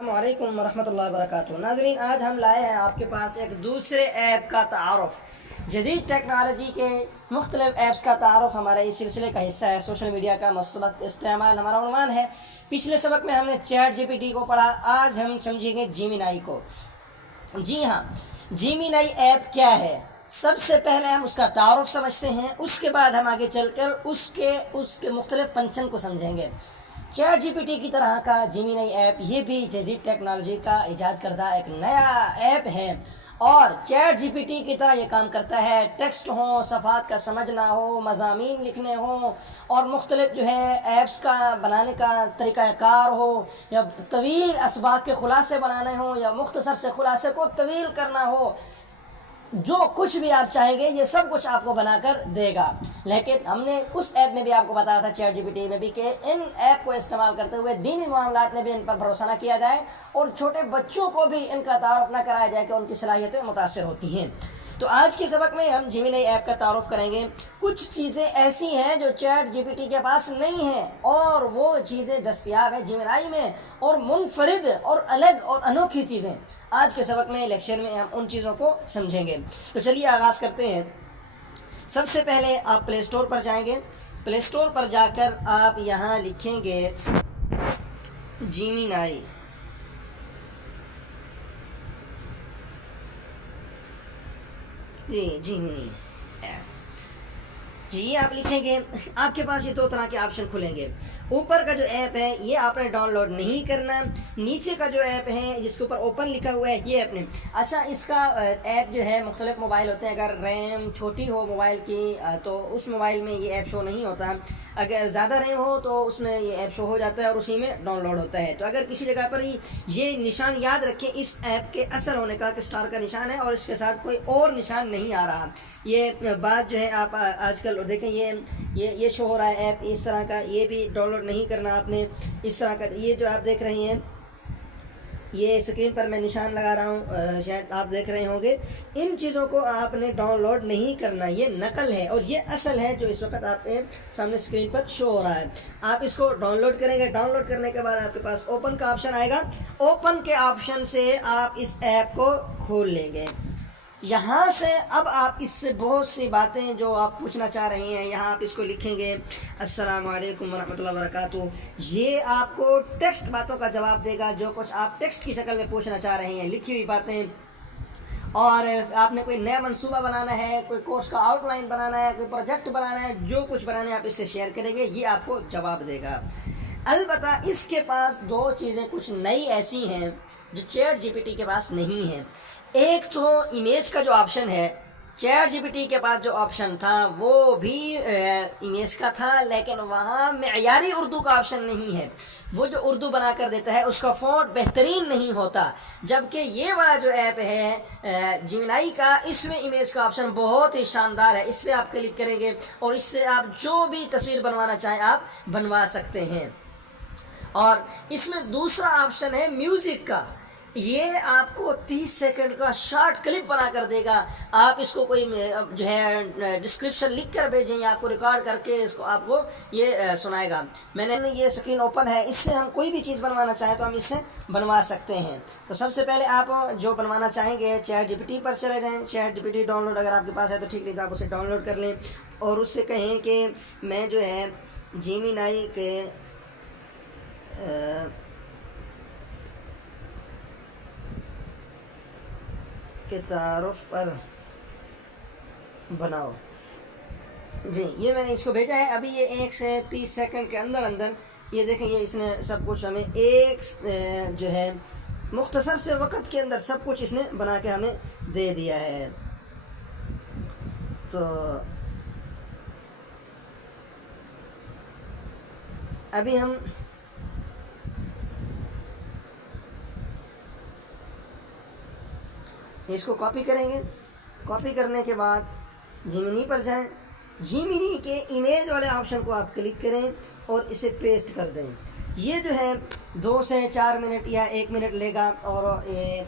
अस्सलामुअलैकुम वरहमतुल्लाहि वबरकातुहू। नाज़रीन, आज हम लाए हैं आपके पास एक दूसरे ऐप का तारुफ़। जदीद टेक्नोलॉजी के मुख्तलिफ ऐप्स का तारुफ़ हमारे इस सिलसिले का हिस्सा है। सोशल मीडिया का मुस्बत इस्तेमाल हमारा उन्वान है। पिछले सबक में हमने चैट जीपीटी को पढ़ा, आज हम समझेंगे जेमिनी को। जी हाँ, जेमिनी ऐप क्या है, सबसे पहले हम उसका तारुफ़ समझते हैं, उसके बाद हम आगे चलकर उसके मुख्तलिफ फंक्शन को समझेंगे। चैट जीपीटी की तरह का जेमिनी ऐप ये भी जदीद टेक्नोलॉजी का इजाद करदा एक नया ऐप है और चैट जीपीटी की तरह ये काम करता है। टेक्स्ट हो, सफ़ात का समझना हो, मज़ामीन लिखने हो और मुख्तलिफ जो है ऐप्स का बनाने का तरीक़ाकार हो, या तवील असबाक के ख़ुलासे बनाने हो या मुख्तसर से ख़ुलासे को तवील करना हो, जो कुछ भी आप चाहेंगे ये सब कुछ आपको बनाकर देगा। लेकिन हमने उस ऐप में भी आपको बताया था, चैट जीपीटी में भी, कि इन ऐप को इस्तेमाल करते हुए दीनी मामलात में भी इन पर भरोसा ना किया जाए और छोटे बच्चों को भी इनका तारुफ़ ना कराया जाए कि उनकी सलाहियतें मुतासिर होती हैं। तो आज के सबक में हम जेमिनी ऐप का तारुफ़ करेंगे। कुछ चीज़ें ऐसी हैं जो चैट जीपीटी के पास नहीं हैं और वो चीज़ें दस्तयाब है जेमिनी में, और मुनफरिद और अलग और अनोखी चीज़ें आज के सबक में, लेक्चर में हम उन चीज़ों को समझेंगे। तो चलिए आगाज़ करते हैं। सबसे पहले आप प्ले स्टोर पर जाएंगे। प्ले स्टोर पर जाकर आप यहाँ लिखेंगे जेमिनी। जी, जेमिनी ऐप जी आप लिखेंगे, आपके पास ये दो तरह के ऑप्शन खुलेंगे। ऊपर का जो ऐप है ये आपने डाउनलोड नहीं करना, नीचे का जो ऐप है जिसके ऊपर ओपन लिखा हुआ है ये अपने। अच्छा, इसका ऐप जो है, मुख्तलिफ मोबाइल होते हैं, अगर रैम छोटी हो मोबाइल की तो उस मोबाइल में ये ऐप शो नहीं होता, अगर ज़्यादा रैम हो तो उसमें ये ऐप शो हो जाता है और उसी में डाउनलोड होता है। तो अगर किसी जगह पर ये निशान याद रखें, इस ऐप के असर होने का, कि स्टार का निशान है और इसके साथ कोई और निशान नहीं आ रहा। ये बात जो है आप आजकल देखें, ये शो हो रहा है ऐप इस तरह का, ये भी डाउनलोड नहीं करना आपने। इस तरह का ये जो आप देख रहे हैं, ये स्क्रीन पर मैं निशान लगा रहा हूँ, शायद आप देख रहे होंगे, इन चीज़ों को आपने डाउनलोड नहीं करना। ये नकल है और ये असल है जो इस वक्त आपके सामने स्क्रीन पर शो हो रहा है। आप इसको डाउनलोड करेंगे, डाउनलोड करने के बाद आपके पास ओपन का ऑप्शन आएगा। ओपन के ऑप्शन से आप इस ऐप को खोल लेंगे। यहाँ से अब आप इससे बहुत सी बातें जो आप पूछना चाह रहे हैं, यहाँ आप इसको लिखेंगे, अस्सलामु अलैकुम वरहमतुल्लाहि वबरकातुहू। ये आपको टेक्स्ट बातों का जवाब देगा, जो कुछ आप टेक्स्ट की शक्ल में पूछना चाह रहे हैं, लिखी हुई बातें। और आपने कोई नया मंसूबा बनाना है, कोई कोर्स का आउटलाइन बनाना है, कोई प्रोजेक्ट बनाना है, जो कुछ बनाना है आप इससे शेयर करेंगे, ये आपको जवाब देगा। अलबत्ता इसके पास दो चीज़ें कुछ नई ऐसी हैं जो चैट जीपीटी के पास नहीं है। एक तो इमेज का जो ऑप्शन है, चैट जीपीटी के पास जो ऑप्शन था वो भी इमेज का था, लेकिन वहाँ मेयारी उर्दू का ऑप्शन नहीं है। वो जो उर्दू बना कर देता है उसका फ़ॉन्ट बेहतरीन नहीं होता, जबकि ये वाला जो ऐप है जेमिनी का, इसमें इमेज का ऑप्शन बहुत ही शानदार है। इस पर आप क्लिक करेंगे और इससे आप जो भी तस्वीर बनवाना चाहें आप बनवा सकते हैं। और इसमें दूसरा ऑप्शन है म्यूज़िक का, ये आपको 30 सेकंड का शॉर्ट क्लिप बना कर देगा। आप इसको कोई जो है डिस्क्रिप्शन लिख कर भेजें या आपको रिकॉर्ड करके इसको आपको ये सुनाएगा। मैंने ये स्क्रीन ओपन है, इससे हम कोई भी चीज़ बनवाना चाहें तो हम इससे बनवा सकते हैं। तो सबसे पहले आप जो बनवाना चाहेंगे चैट जीपीटी पर चले जाएँ। चैट जीपीटी डाउनलोड अगर आपके पास है तो ठीक, नहीं तो आप उसे डाउनलोड कर लें और उससे कहें कि मैं जो है जेमिनी के तारुफ पर बनाओ। जी, ये मैंने इसको भेजा है। अभी ये 1 से 30 सेकंड के अंदर अंदर ये देखें, ये इसने सब कुछ हमें एक जो है मुख्तसर से वक़्त के अंदर सब कुछ इसने बना के हमें दे दिया है। तो अभी हम इसको कॉपी करेंगे। कॉपी करने के बाद जेमिनी पर जाएं। जेमिनी के इमेज वाले ऑप्शन को आप क्लिक करें और इसे पेस्ट कर दें। ये जो है 2 से 4 मिनट या 1 मिनट लेगा और ये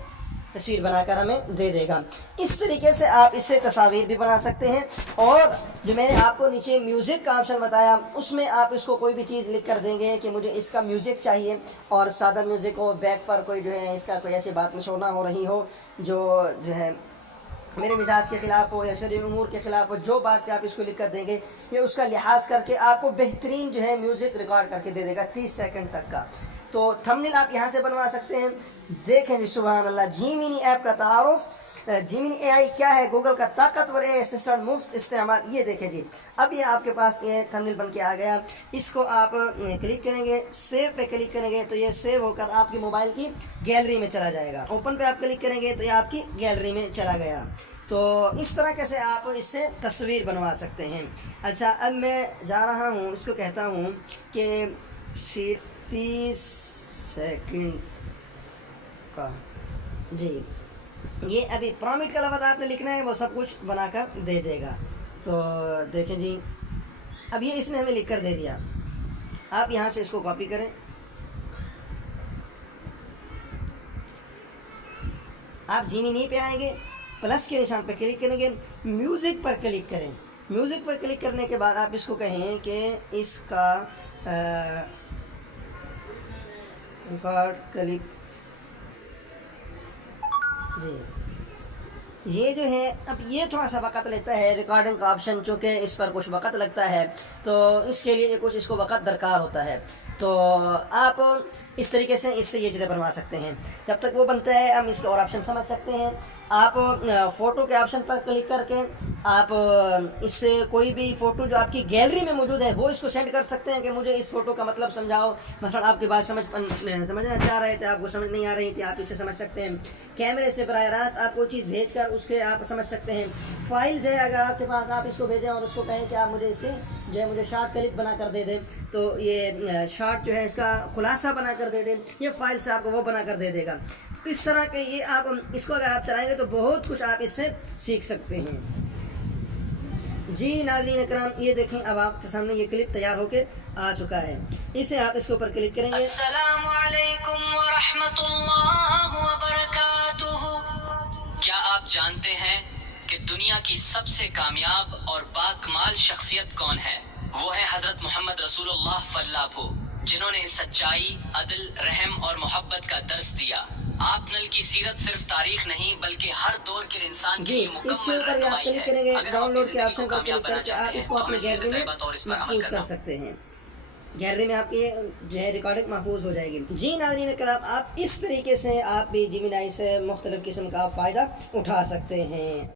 तस्वीर बनाकर हमें दे देगा। इस तरीके से आप इससे तस्वीर भी बना सकते हैं। और जो मैंने आपको नीचे म्यूज़िक का ऑप्शन बताया, उसमें आप इसको कोई भी चीज़ लिख कर देंगे कि मुझे इसका म्यूज़िक चाहिए, और सादा म्यूज़िक हो, बैक पर कोई जो है इसका कोई ऐसी बात नशोना हो रही हो जो है मेरे मिजाज के ख़िलाफ़ हो या शरई उमूर के ख़िलाफ़ हो, जो बात पे आप इसको लिख कर देंगे, ये उसका लिहाज करके आपको बेहतरीन जो है म्यूज़िक रिकॉर्ड करके दे देगा 30 सेकंड तक का। तो थंबनेल आप यहाँ से बनवा सकते हैं। देखें जी, सुभान अल्लाह, जीमिनी ऐप का तारुफ। जीमिनी एआई क्या है? गूगल का ताकतवर एआई असिस्टेंट, मुफ्त इस्तेमाल। ये देखें जी, अब ये आपके पास ये थंबनेल बन के आ गया। इसको आप क्लिक करेंगे, सेव पे क्लिक करेंगे तो ये सेव होकर आपकी मोबाइल की गैलरी में चला जाएगा। ओपन पे आप क्लिक करेंगे तो ये आपकी गैलरी में चला गया। तो इस तरह कैसे आप इससे तस्वीर बनवा सकते हैं। अच्छा, अब मैं जा रहा हूँ, इसको कहता हूँ कि 30 सेकंड का जी, ये अभी प्रॉमिट का लफ्ज़ आपने लिखना है, वो सब कुछ बनाकर दे देगा। तो देखें जी, अब ये इसने हमें लिख कर दे दिया। आप यहाँ से इसको कॉपी करें, आप जीमिनी पे आएंगे, प्लस के निशान पर क्लिक करेंगे, म्यूज़िक पर क्लिक करें। म्यूज़िक पर क्लिक करने के बाद आप इसको कहें कि इसका रिकॉर्ड क्लिप जी। ये जो है, अब ये थोड़ा सा वक़्त लगता है रिकॉर्डिंग का ऑप्शन, चूँकि इस पर कुछ वक़्त लगता है, तो इसके लिए कुछ इसको वक़्त दरकार होता है। तो आप इस तरीके से इससे ये चीज़ें बनवा सकते हैं। जब तक वो बनता है हम इसके और ऑप्शन समझ सकते हैं। आप फ़ोटो के ऑप्शन पर क्लिक करके आप इससे कोई भी फ़ोटो जो आपकी गैलरी में मौजूद है वो इसको सेंड कर सकते हैं कि मुझे इस फ़ोटो का मतलब समझाओ। मसलन आपकी बात समझना चाह रहे थे, आपको समझ नहीं आ रही थी, आप इसे समझ सकते हैं। कैमरे से बराह रास्त आप कोई चीज़ भेज कर उसके आप समझ सकते हैं। फाइल्स है अगर आपके पास, आप इसको भेजें और उसको कहें कि आप मुझे इसके जो है मुझे शॉर्ट क्लिप बना कर दे दें, तो ये शॉर्ट जो है इसका खुलासा बना कर दे दें, ये फाइल से आपको वो बना कर दे देगा। तो इस तरह के ये आप इसको अगर आप चलाएंगे तो बहुत कुछ आप इससे सीख सकते हैं। जी नाज़रीन इकराम, ये देखें अब आपके सामने ये क्लिप तैयार होके आ चुका है। इसे आप इसके ऊपर क्लिक करेंगे। अस्सलामु अलैकुम व रहमतुल्लाहि व बरकातुहू। क्या आप जानते हैं कि दुनिया की सबसे कामयाब और बाकमाल शख्सियत कौन है? वो है हजरत मोहम्मद रसूलुल्लाह फल्लाहु, जिन्होंने सच्चाई, अदल, रहम और मोहब्बत का दर्स दिया। आप नल की सीरत सिर्फ तारीख नहीं बल्कि हर दौर के इंसान के लिए मुकम्मल रहनुमाई है। अगर आप अपनी जिंदगी को कामयाब बनाना चाहते हैं तो हमें सीरत तैयबा और इस पर अमल करना सकते हैं। गैलरी में आपकी जो है रिकॉर्डिंग महफूज हो जाएगी। जी नाज़रीन किराम, आप इस तरीके से आप भी जिमिनाई से मुख्तलिफ किस्म का फ़ायदा उठा सकते हैं।